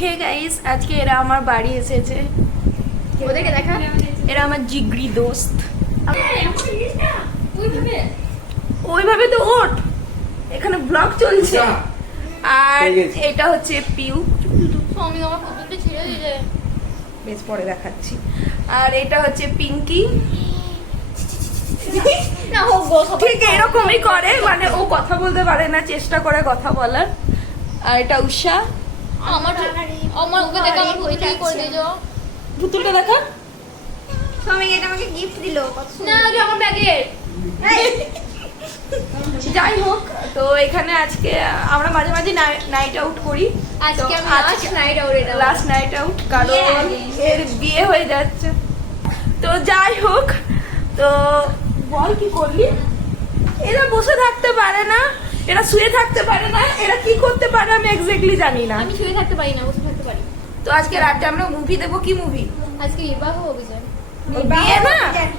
Hey guys, আজকে এরা আমার বাড়ি এসেছে। ওদেরকে দেখা, এরা আমার জিগরি দোস্ত। ওইভাবে তো ওঠ, এখানে ব্লগ চলছে। আর এটা হচ্ছে পিউ, বেশ পরে দেখাচ্ছি। আর এটা হচ্ছে পিঙ্কি, ঠিক এরকমই করে, মানে ও কথা বলতে পারে না, চেষ্টা করে কথা বলার। আর এটা উষা, আমার ওকে দেখা আমার হইচই করে দিয়েছো। পুতুলটা দেখা, এটা আমাকে গিফট দিলো, না যে আমার ব্যাগে। যাই হোক, তো এখানে আজকে আমরা মাঝে মাঝে নাইট আউট করি। আজকে আমি লাস্ট নাইট আউট, এটা লাস্ট নাইট আউট, কারণ এর বিয়ে হয়ে যাচ্ছে। তো যাই হোক, তো বল কি করলি? এরা বসে থাকতে পারে না, এরা শুয়ে থাকতে পারে না, এরা কি করতে পারে আমি এক্স্যাক্টলি জানি না। আমি শুয়ে থাকতে পারি না, বসে থাকতে পারি। তো আজকে রাতে আমরা মুভি দেবো। কি মুভি? আজকে বিবাহ অভিযান। বিয়ে না,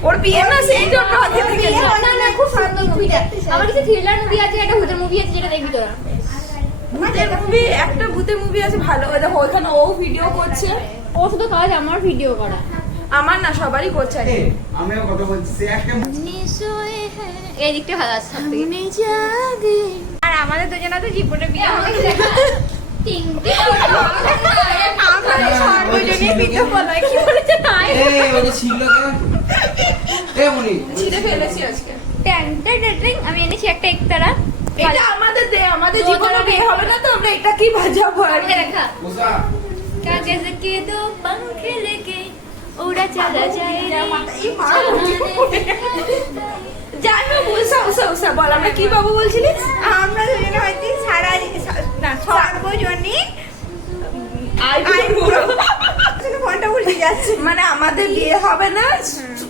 ওর বিয়ে না, সেই জন্য আজকে থেকে না না, খুব সুন্দর মুভিটা। আমার কাছে থ্রিলার মুভি আছে, একটা ভূতের মুভি আছে, যেটা দেখবি তোরা। ভূতের মুভি, একটা ভূতের মুভি আছে ভালো। ওই দেখো ওইখানে ও ভিডিও করছে। ও শুধু কাজ আমার ভিডিও করা, আমার না, সবারই করছে। আমিও কথা বলছি একটা এই দিকটা ভালো আছে আর আমাদের দুজনে তো জীবনে বিয়ে হবে। আমি এনেছি একটা একতারা। এটা আমাদের জীবনে বিয়ে হবে না, তো আমরা এটা কি বাজাবো? আর দেখা कागज के दो पंख लेके उड़ा चला जाएगा। যাই হোক, উষা বল, আমরা কি পাবো বলছিলিস? আমরা দুজনে হয়তো সারা না সর্বজনীন ফোনটা উল্টে যাচ্ছে। মানে আমাদের বিয়ে হবে না,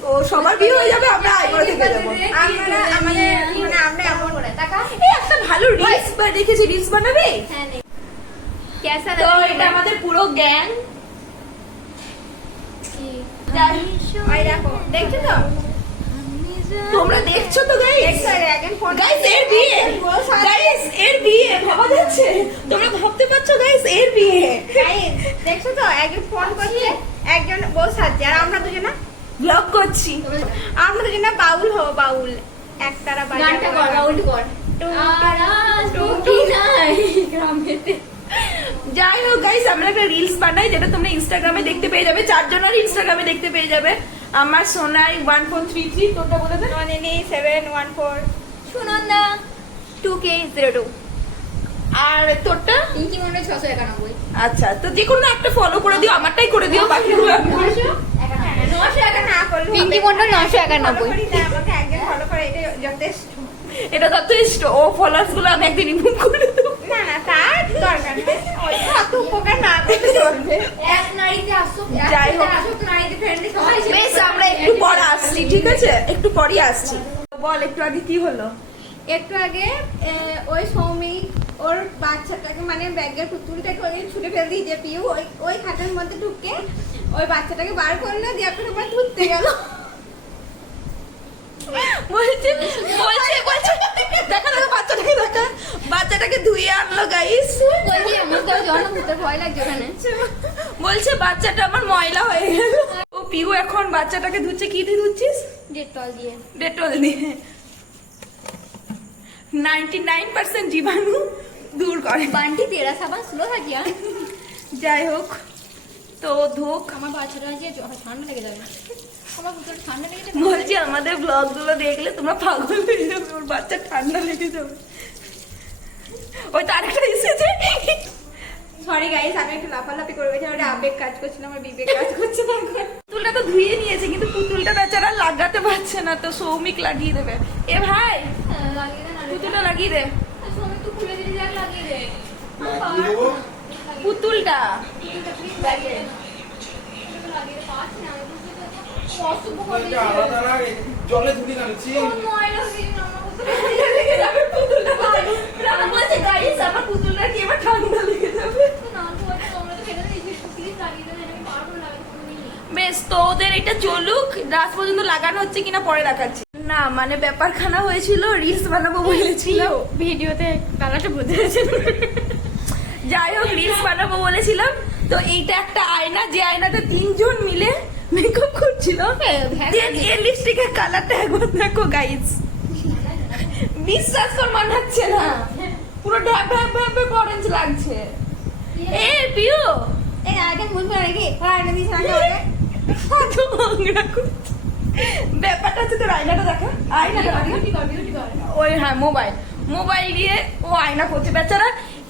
ও সবার বিয়ে হয়ে যাবে, আমরা আইবুড়ো থেকে যাবো। আমরা আমাদের মানে আমরা এমন এই একটা ভালো রিলস দেখেছি, রিলস বানাবে। कैसा তো लगा? এটা আমাদের পুরো গ্যাং। ওই দেখো, দেখছো তো? তোমরা দেখছো তো গাইস? দেখছো এখন ফোন গাইস এর বিয়ে, গাইস এর বিয়ে ভাবা যাচ্ছে? তোমরা ভাবতে পারছো গাইস এর বিয়ে? গাইস দেখছো তো, একজন ফোন করছে, একজন বউ সাজছে, আর আমরা দুজনে ব্লগ করছি। আমরা দুজনে বাউল হবো, বাউল একতারা গানটা কর, রাউন্ড কর। যাই হোক গাইস, আমরা একটা রিলস বানাই, যেটা তোমরা ইনস্টাগ্রামে দেখতে পেয়ে যাবে। 4 জনের ইনস্টাগ্রামে দেখতে পেয়ে যাবে। আমার সোনাই 1433, তোরটা বলে দে। ননিনী 714 সুনন্দা 2K02 আর তোরটা? পিঙ্কি মন্ডল 691। আচ্ছা, তো যে কোনো একটা ফলো করে দিও, আমারটাই করে দিও, বাকিগুলো আমি করে দিও। 900 না করলে পিঙ্কি মন্ডল 991। আমাকে একজন ফলো করে, এটা যথেষ্ট। এটা যথেষ্ট। ও ফলোয়ার্স গুলো আমি একদিন রিমুভ করে দেবো। না না, তার দরকার নেই, ওই অত উপকার না করলে চলবে। এক নারীতে আসুক, যাই হোক, নারীতে ফ্রেন্ডলি সবাই বেশ, আমরা একটু পরে আসছি, ঠিক আছে? একটু পরে আসছি। বল, একটু আগে কি হলো? একটু আগে ওই সৌমিক ওর বাচ্চাটাকে, মানে ব্যাগের পুতুলটাকে ওই ছুটে ফেলে দিয়েছে পিউ, ওই খাটের মধ্যে ঢুকে ওই বাচ্চাটাকে বার করলো, দিয়ে আপনার উপর ধুতে গেল। বলছে দেখা বাচ্চাটাকে ধুয়ে আনলো গাইস। বলছি আমার তো জন ভূতের ভয় লাগছে ওখানে। বলছে বাচ্চাটা আমার ময়লা হয়ে গেল। ও পিউ এখন বাচ্চাটাকে ধুচ্ছে। কি দিয়ে ধুচ্ছিস? ডেটল দিয়ে। ডেটল দিয়ে। 99% জীবাণু দূর করে। বান্টি তেরা সাবান স্লো থাকিয়া। যাই হোক, তো ধোক। আমার বাচ্চাটা যে ঠান্ডা লেগে যাবে, আমার ভূতের ঠান্ডা লেগে যাবে। বলছি আমাদের ব্লগ গুলো দেখলে তোমরা পাগল হয়ে যাবে, ওর বাচ্চা ঠান্ডা লেগে যাবে। ওই তো আরেকটা এসেছে। সরি গাইস, আমি একটু লাফালাফি করে গেছি, ওটা আবেগ কাজ করছিল, আমার বিবেক কাজ করছে না। পুতুলটা তো ধুয়ে নিয়েছে, কিন্তু পুতুলটা বেচারা লাগাতে পারছে না, তো সৌমিক লাগিয়ে দেবে। এ ভাই, পুতুলটা লাগিয়ে দে। সৌমিক তো খুলে দিলি, যাক লাগিয়ে দে। পুতুলটা জলে ধুলি কানছি আমার পুতুলটা কি এবার ঠান্ডা লেগে যাবে? বেশ, তো ওদের এটা চলুক, রাত পর্যন্ত লাগানো হচ্ছে কিনা পরে দেখাচ্ছি। না মানে ব্যাপারখানা হয়েছিল, রিলস বানাবো বলেছিল, ভিডিওতে কালারটা বুঝতে পেরেছি। যাই হোক রিলস বানাবো বলেছিলাম, তো এইটা একটা আয়না, যে আয়নাতে 3 জন মিলে মেকআপ করছিল। এর লিপস্টিকের কালারটা একবার দেখো গাইস, বিশ্বাস কর মানাচ্ছে না, পুরো ঢ্যাপ ঢ্যাপ ঢ্যাপ অরেঞ্জ লাগছে। এ পিউ এই আগে মন করে রেখে আয়না দিয়ে সামনে ওরে কত নোংরা করছে। ব্যাপারটা হচ্ছে তোর আয়নাটা দেখা, আয়নাটা দেখা। ওই হ্যাঁ মোবাইল দিয়ে ও আয়না করছে বেচারা,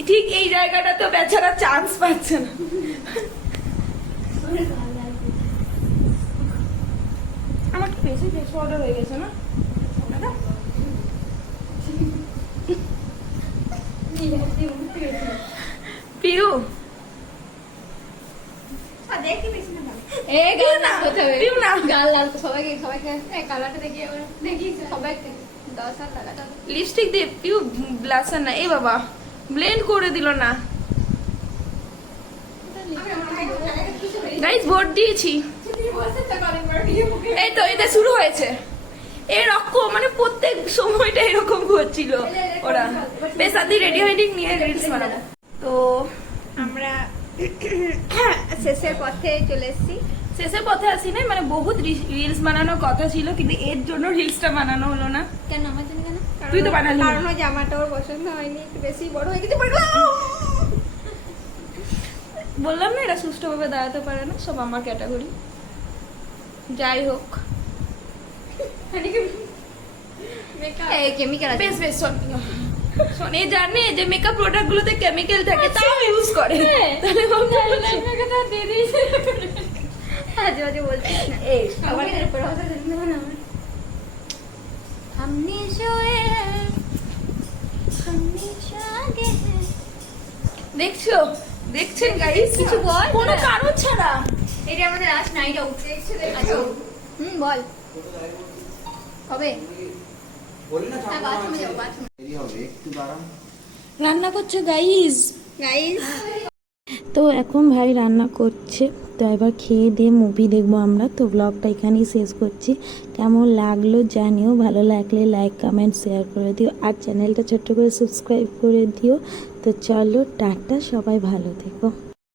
ঠিক এই জায়গাটাতে বেচারা চান্স পাচ্ছে না। আমার তো বেশি ফেস অর্ডার হয়ে গেছে না পিউ? দেখতে বেশি না ভালো। এই গাল না হতে হবে, পিউ না, গাল লাল তো সবাইকে এই কালারটা দেখি এবার, দেখি সবাইকে 10 টাকা লিপস্টিক দিয়ে পিউ ব্লাশার না। এই বাবা ব্লেন্ড করে দিল না। গাইস ভোট দিয়েছি, এই তো এটা শুরু হয়েছে। এরকম মানে প্রত্যেক সময়টা এরকম করছিল ওরা। বেশ আদি রেডি হয়ে নিয়ে রিলস বানাবো। তো আমরা শেষের পথে চলে এসেছি। শেষের পথে আসি নাই, মানে বহুত রিলস বানানোর কথা ছিল, কিন্তু এর জন্য রিলসটা বানানো হলো না। কেন আমার জন্য কেন? তুই তো বানালি না। কারণ ওই জামাটা ওর পছন্দ হয়নি, একটু বেশি বড় হয়ে গেছে। বললাম না এরা সুষ্ঠুভাবে দাঁড়াতে পারে না, সব আমার ক্যাটাগরি। যাই হোক, এই কেমিক্যাল আছে। বেশ বেশ শোন শোন, এ জানে যে মেকআপ প্রোডাক্ট গুলোতে কেমিক্যাল থাকে, তাও ইউজ করে। তাহলে আজে বাজে বলছিস না। এই আবার এর উপর কথা জানি না আমার। हमने जो है हमेशा आगे है। দেখছো, দেখছেন গাইস, কিছু বল। কোনো কারণ ছাড়া। এটা আমাদের লাস্ট নাইট আউট। আচ্ছা বল হবে। বলি না হ্যাঁ বাথরুমে যাবো, বাথরুমে। দেরি হবে, একটু দাঁড়ান। রান্না করছো গাইস? গাইস তো এখন ভাই রান্না করছে, তো এবার খেয়ে দিয়ে মুভি দেখবো আমরা। তো ব্লগটা এখানেই শেষ করছি। কেমন লাগলো জানিও, ভালো লাগলে লাইক কমেন্ট শেয়ার করে দিও, আর চ্যানেলটা ছোট্ট করে সাবস্ক্রাইব করে দিও। তো চলো টাটা, সবাই ভালো থেকো।